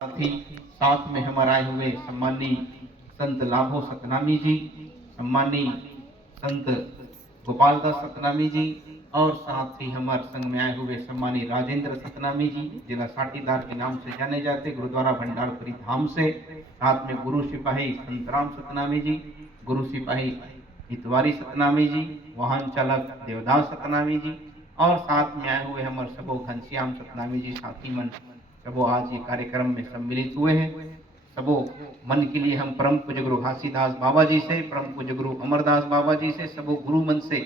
साथ ही साथ में हमारे आए हुए सम्मानी संत लाभो सतनामी जी, सम्मानी संत गोपाल दास सतनामी जी और साथ ही हमारे संग में आए हुए सम्मानी राजेंद्र सतनामी जी, जिला साटीदार के नाम से जाने जाते, गुरुद्वारा भंडारपुरी धाम से। साथ में गुरु सिपाही संतराम सतनामी जी, गुरु सिपाही इतवारी सतनामी जी, वाहन चालक देवदास सतनामी जी और साथ में आए हुए हमारे सबो घनश्याम सतनामी जी साथी मन सबो आज ये कार्यक्रम में सम्मिलित हुए हैं। सबो मन के लिए हम परम पूज्य गुरु घासीदास बाबा जी से, परम पूज्य गुरु अमरदास बाबा जी से, सबो गुरु मन से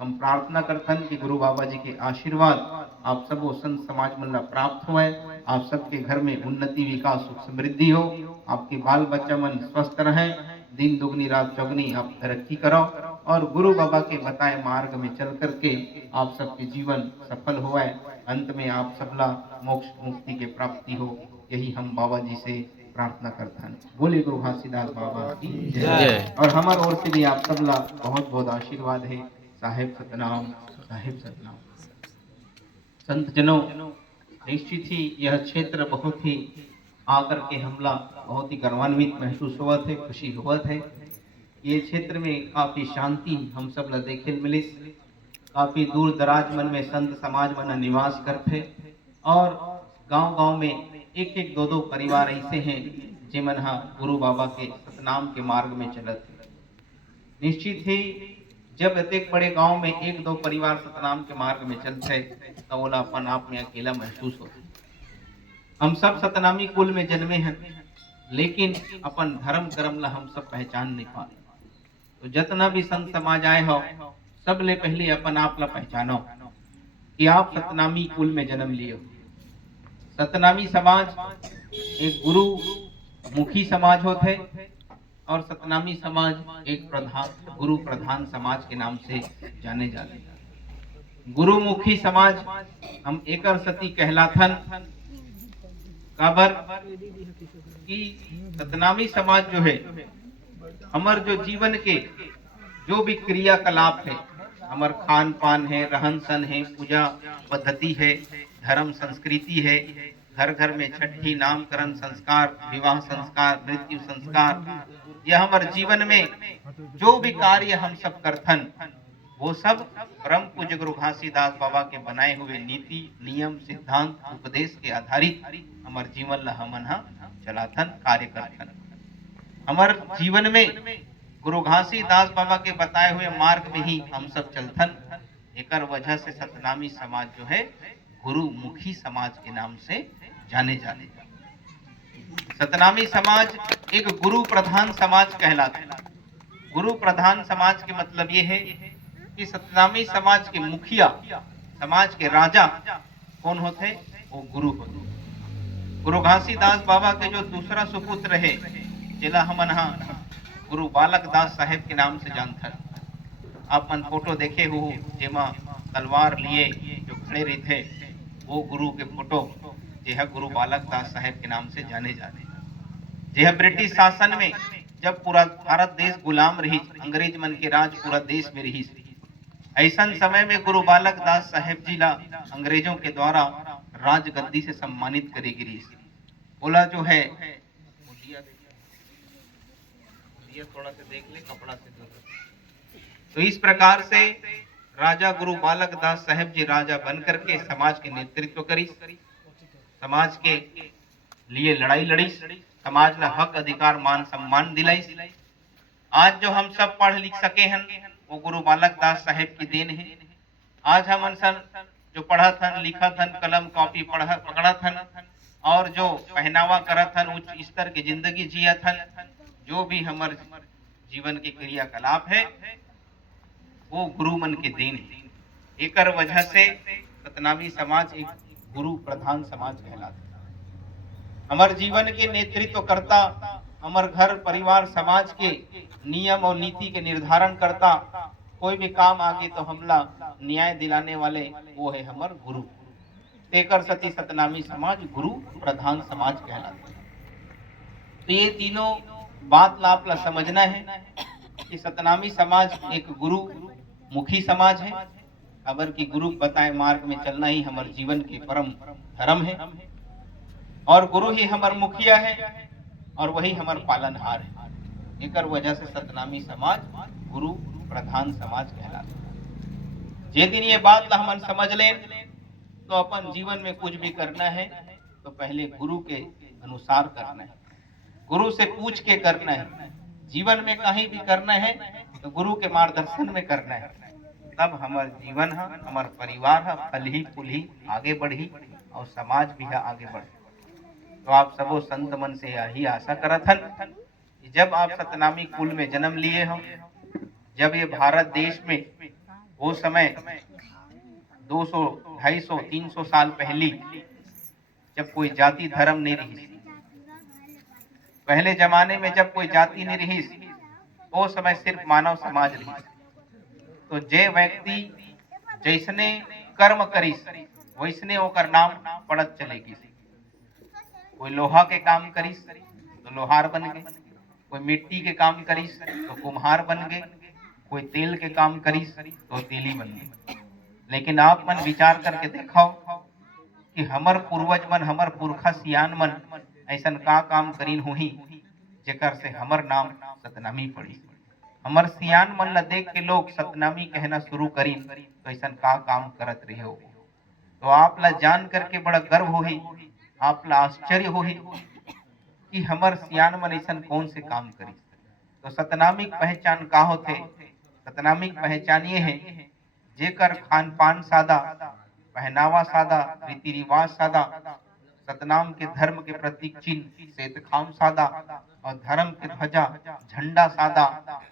हम प्रार्थना करतन कि गुरु बाबा जी के आशीर्वाद आप सबो संत समाज मन ला प्राप्त हुए, आप सबके घर में उन्नति विकास सुख समृद्धि हो, आपके बाल बच्चा मन स्वस्थ रहे, दिन दुगनी रात चौगनी आप तरक्की करो और गुरु बाबा के बताए मार्ग में चल करके आप सबके जीवन सफल हुए, अंत में आप सबला मोक्ष मुक्ति के प्राप्ति हो, यही हम बाबा जी से प्रार्थना करते हैं। बोले गुरु घासीदास बाबा की जय। और हमारे ओर से भी आप सबला बहुत बहुत आशीर्वाद है। साहेब सतनाम, साहेब सतनाम। संत जनों, निश्चित ही यह क्षेत्र बहुत ही आकर के हमला बहुत ही गर्वान्वित महसूस हुआ थे, खुशी हुआ थे। ये क्षेत्र में काफी शांति हम सब ला देखे मिली, काफी दूर दराज मन में संत समाज मन निवास करते और गांव-गांव में एक एक दो दो परिवार ऐसे हैं जिमन हा गुरु बाबा के सतनाम के मार्ग में चलत है। निश्चित ही जब एक बड़े गांव में एक दो परिवार सतनाम के मार्ग में चलते तो ओला अपन आप में अकेला महसूस होता। हम सब सतनामी कुल में जन्मे हैं, लेकिन अपन धर्म कर्म ला हम सब पहचान नहीं पा। तो जितना भी संत समाज आए हो, सब ले पहले अपन आप ला पहचानो कि आप सतनामी कुल में जन्म लिए। सतनामी समाज एक गुरु मुखी समाज होते और सतनामी समाज एक प्रधान गुरु प्रधान समाज के नाम से जाने जाते। गुरुमुखी समाज हम एकर सती कहलाथन काबर कि सतनामी समाज जो है हमार जो जीवन के जो भी क्रियाकलाप है, हमार खान पान है, रहन सहन है, पूजा पद्धति है, धर्म संस्कृति है, घर घर में छठी नामकरण संस्कार, विवाह संस्कार, मृत्यु संस्कार, यह हमारे जीवन में जो भी कार्य हम सब करथन वो सब परम पूज्य गुरु घासीदास बाबा के बनाए हुए नीति नियम सिद्धांत उपदेश के आधारित हमारे जीवन ला हमन हा चलाथन कार्य करथन। हमारे जीवन में गुरु घासीदास बाबा के बताए हुए मार्ग में ही हम सब चलथन। एकर वजह से सतनामी समाज जो है गुरु मुखी समाज के नाम से जाने जाने। सतनामी समाज एक गुरु प्रधान समाज कहलाता है। गुरु प्रधान समाज के मतलब ये है कि सतनामी समाज के मुखिया, समाज के राजा कौन होते? वो गुरु होते। गुरु घासीदास बाबा के जो दूसरा सुपुत्र है जिला हमन हा गुरु बालक दास साहेब के नाम से जानथन। आप मन फोटो देखे हो जेमा तलवार लिए जो खड़े रहते वो गुरु के फोटो यह गुरु बालक दास साहेब के नाम से जाने जाते। यह ब्रिटिश शासन में जब पूरा भारत देश गुलाम रही, अंग्रेज मन के राज पूरा देश में रही, ऐसा समय में गुरु बालक दास साहेब जी ला अंग्रेजों के द्वारा राजगद्दी से सम्मानित करे गिरी। बोला जो है थोड़ा से देख ले कपड़ा से। तो इस प्रकार से राजा गुरु बालक दास साहेब जी राजा बन करके समाज के नेतृत्व करी, समाज के लिए लड़ाई लड़ी, समाज ला हक अधिकार मान सम्मान दिलाई। आज जो हम सब पढ़ लिख सके हैं वो गुरु बालक दास साहेब की देन है। आज हम सन जो पढ़त हन लिखत हन कलम कॉपी पकड़त हन और जो पहनावा करत हन उच्च स्तर की जिंदगी जियत हन, जो भी हमारे जीवन के क्रियाकलाप है वो गुरु मन के देन है। एकर वजह से सतनामी समाज एक गुरु प्रधान समाज कहलाता है। हमारे जीवन के नेतृत्व करता, हमारे घर परिवार समाज के नियम और नीति के निर्धारण करता, कोई भी काम आगे तो हमला न्याय दिलाने वाले वो है हमारे गुरु। एकर सती सतनामी समाज गुरु प्रधान समाज कहलाता है। तो ये तीनों बात ला आप समझना है कि सतनामी समाज एक गुरु मुखी समाज है। अबर की गुरु बताए मार्ग में चलना ही हमारे जीवन के परम धर्म है। और गुरु ही हमार मुखिया है और वही हमार पालनहार है। एकर वजह से सतनामी समाज गुरु प्रधान समाज कहलाता है। जे दिन ये बात ला हमन समझ लें तो अपन जीवन में कुछ भी करना है तो पहले गुरु के अनुसार करना है, गुरु से पूछ के करना है। जीवन में कहीं भी करना है तो गुरु के मार्गदर्शन में करना है, तब हमार जीवन है, हमार परिवार है फलही फूलही आगे बढ़ी और समाज भी है आगे बढ़ी। तो आप सबो संत मन से यही आशा करत हन कि जब आप सतनामी कुल में जन्म लिए हो, जब ये भारत देश में वो समय 200, 250, 300 साल पहली जब कोई जाति धर्म नहीं रही, पहले जमाने में जब कोई जाति नहीं रही, वो समय सिर्फ मानव समाज रही। तो जे व्यक्ति जैसने कर्म करिस वैसने ओकर नाम पड़त चलेगी। कोई लोहा के काम करिस तो लोहार बन गए, कोई मिट्टी के काम करिस तो कुम्हार बन गए, कोई तेल के काम करिस तो तेली बन गए। लेकिन आप मन विचार करके देखो कि हमर पूर्वज मन, हमर पुरखा सियान मन ऐसा का काम करीन होही जेकर से हमर नाम सतनामी पड़ी। हमर सियान मन ला देख के लोग सतनामी कहना शुरू करीन तो ऐसा का काम करत रहे हो। तो आप ला जान करके बड़ा गर्व होही, आप ला आश्चर्य होही कि हमर सियान मन ऐसा कौन से काम करी। तो सतनामिक पहचान का होथे? सतनामिक पहचान ये है जेकर खान पान सादा, पहनावा सादा, रीति रिवाज सादा, सतनाम के धर्म के प्रतीक चिन्ह श्वेतखाम सादा और धर्म के ध्वजा झंडा सादा,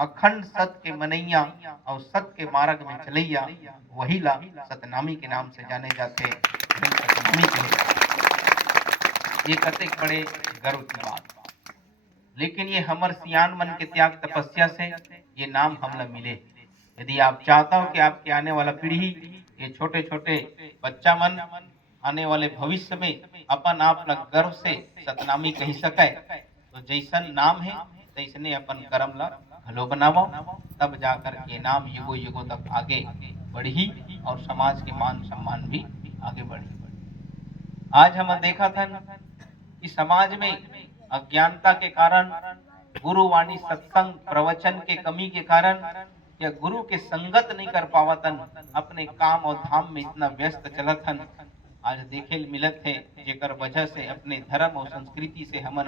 अखंड सत के मनैया और सत के मार्ग में चलैया, वही ला सतनामी के नाम से जाने जाते। सतनामी के ये कतेक बड़े गर्व की बात। लेकिन ये हमर सियान मन के त्याग तपस्या से ये नाम हमला मिले। यदि आप चाहता हो कि आपके आने वाला पीढ़ी, ये छोटे छोटे बच्चा मन आने वाले भविष्य में अपन आप गर्व से सतनामी कही सके, तो जैसन नाम है तैसने अपन कर्म ला घलो बनावो, तब जाकर के नाम युगो युगो तक आगे बढ़ी और समाज के मान सम्मान भी आगे बढ़ी। आज हम देखा था कि समाज में अज्ञानता के कारण, गुरुवाणी सत्संग प्रवचन के कमी के कारण या गुरु के संगत नहीं कर पावतन, अपने काम और धाम में इतना व्यस्त चलत हन। आज देखे मिलत है जेकर वजह से अपने धर्म और संस्कृति से हमन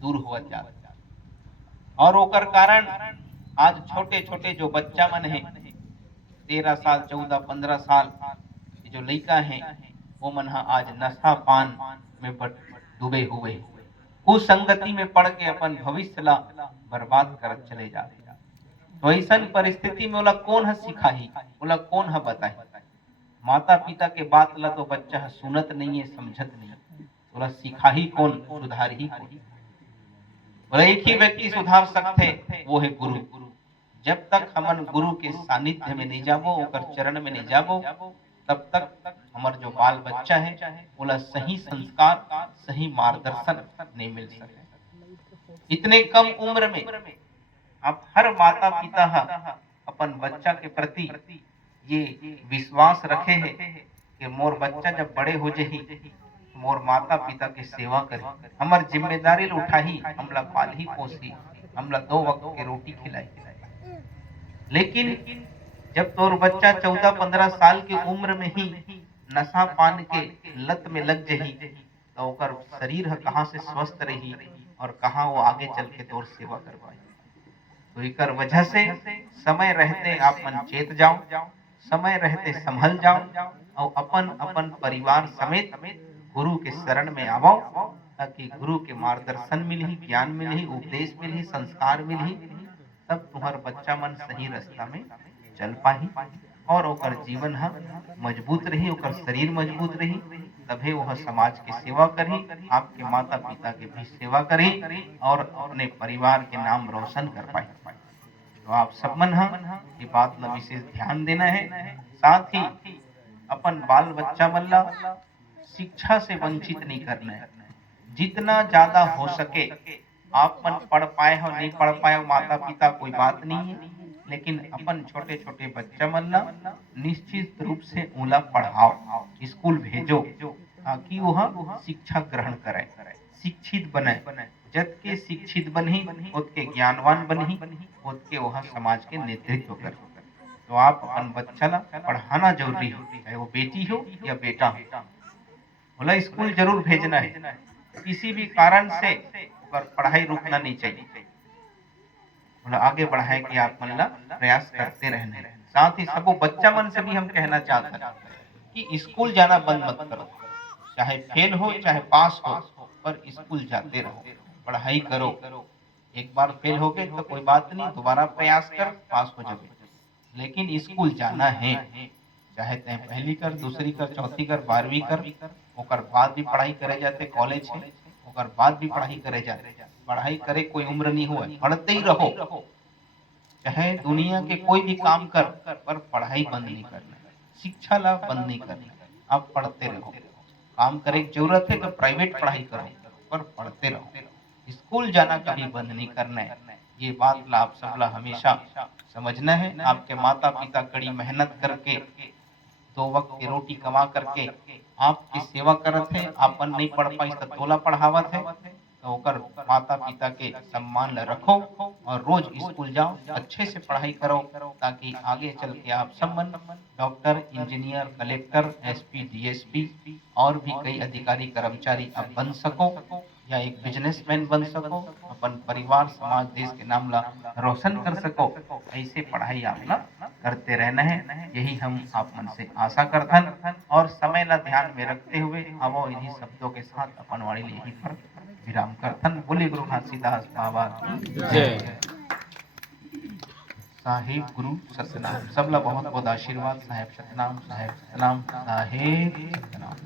दूर होवत जात। और ओकर कारण आज छोटे छोटे जो बच्चा मन है, 13 साल 14, 15 साल जो लड़का है, वो मन आज नशा पान में डूबे हुए कुसंगति में पड़ के अपन भविष्य ला बर्बाद करत चले जाते। तो ऐसा परिस्थिति में ओला कौन है सिखाही, ओला कौन है बताही? माता पिता के बात ला तो बच्चा सुनत नहीं है, समझत नहीं, ओला सिखाही कौन, सुधार ही कौन? बोला एक ही व्यक्ति सुधार सकते, वो है गुरु। जब तक हमन गुरु के सानिध्य में नहीं जाबो, ओकर चरण में नहीं जाबो, तब तक हमार जो बाल बच्चा है ओला सही संस्कार, सही मार्गदर्शन नहीं मिल सके। इतने कम उम्र में अब हर माता पिता अपन बच्चा के प्रति ये विश्वास रखे है कि मोर बच्चा जब बड़े हो जाही मोर माता पिता के सेवा करे, हमार जिम्मेदारी उठाही, हमला पालही पोसी, हमला 2 वक्त के रोटी खिलाई। लेकिन जब तोर बच्चा 14-15 साल की उम्र में ही नशा पान के लत में लग जाही, तो ओकर शरीर कहाँ से स्वस्थ रही और कहाँ वो आगे चल के तोर सेवा करवाई। तो एकर वजह से समय रहते आप मन चेत जाओ, समय रहते संभल जाओ और अपन अपन परिवार समेत गुरु के शरण में आवो, ताकि गुरु के मार्गदर्शन मिलही, ज्ञान मिलही, उपदेश मिलही, संस्कार मिलही, तब तुम्हार बच्चा मन सही रास्ता में चल पाही और ओकर जीवन मजबूत रही, ओकर शरीर मजबूत रही, तभी वह समाज की सेवा करी, आपके माता पिता के भी सेवा करी और अपने परिवार के नाम रोशन कर पाए। तो आप सब मन ये बात ला विशेष ध्यान देना है। साथ ही अपन बाल बच्चा मन ला शिक्षा से वंचित नहीं करना है। जितना ज्यादा हो सके आप मन पढ़ पाए हो, नहीं पढ़ पाए हो माता पिता कोई बात नहीं है, लेकिन अपन छोटे छोटे बच्चा मन ला निश्चित रूप से उला पढ़ाओ, स्कूल भेजो, ताकि वह शिक्षा ग्रहण करे, शिक्षित बने। जत के शिक्षित बनही ओत के ज्ञानवान बनही, ओत के वह समाज के नेतृत्व कर। तो आप अपन बच्चा ला पढ़ाना जरूरी हो, चाहे वो बेटी हो या बेटा हो, बोला स्कूल जरूर भेजना है। किसी भी कारण से पढ़ाई रुकना नहीं चाहिए, बोला आगे बढ़ाए कि आप मन ला प्रयास करते रहने। साथ ही सबो बच्चा मन से भी हम कहना चाहते हैं कि स्कूल जाना बंद मत करो, चाहे फेल हो चाहे पास हो, पर स्कूल जाते रहो, पढ़ाई करो। एक बार फेल हो गए तो कोई बात नहीं, दोबारा प्रयास कर, पास हो जाओगे, लेकिन स्कूल जाना है। चाहे तय पहली कर, दूसरी कर, चौथी कर, 12वीं कर, ओकर बाद भी पढ़ाई करे जाते, कॉलेज है ओकर बाद भी पढ़ाई करे जाते। पढ़ाई करे कोई उम्र नहीं हुआ, पढ़ते ही रहो, चाहे दुनिया के कोई भी काम कर, पर पढ़ाई बंद नहीं करना, शिक्षा ला बंद नहीं करना। आप पढ़ते रहो, काम करे की जरूरत है तो प्राइवेट पढ़ाई करो, पर पढ़ते रहो। स्कूल जाना कभी बंद नहीं करना है, ये बात ला आप सब ला हमेशा समझना है। आपके माता पिता कड़ी मेहनत करके 2 वक्त की रोटी कमा करके आपकी सेवा करत है, आपन नहीं पढ़ पाई तो तोला पढ़ावत है, तो ओकर माता पिता के सम्मान ल रखो और रोज स्कूल जाओ, अच्छे से पढ़ाई करो, ताकि आगे चल के आप सब मन doctor, engineer, collector, SP, DSP और भी कई अधिकारी कर्मचारी आप बन सको, या एक बिजनेसमैन बन सको, अपन परिवार, समाज, देश के नाम ला रोशन कर सको। ऐसे पढ़ाई आप ला करते रहना है, यही हम आप मन से आशा करथन। और समय ला ध्यान में रखते हुए अब इन्हीं शब्दों के साथ अपन वाणी यही पर विराम करथन। बोले गुरु घासीदास बाबा की जय। साहेब गुरु सतनाम, सबला बहुत बहुत आशीर्वाद। साहेब सतनाम, साहेब सतनाम, साहेब सतनाम।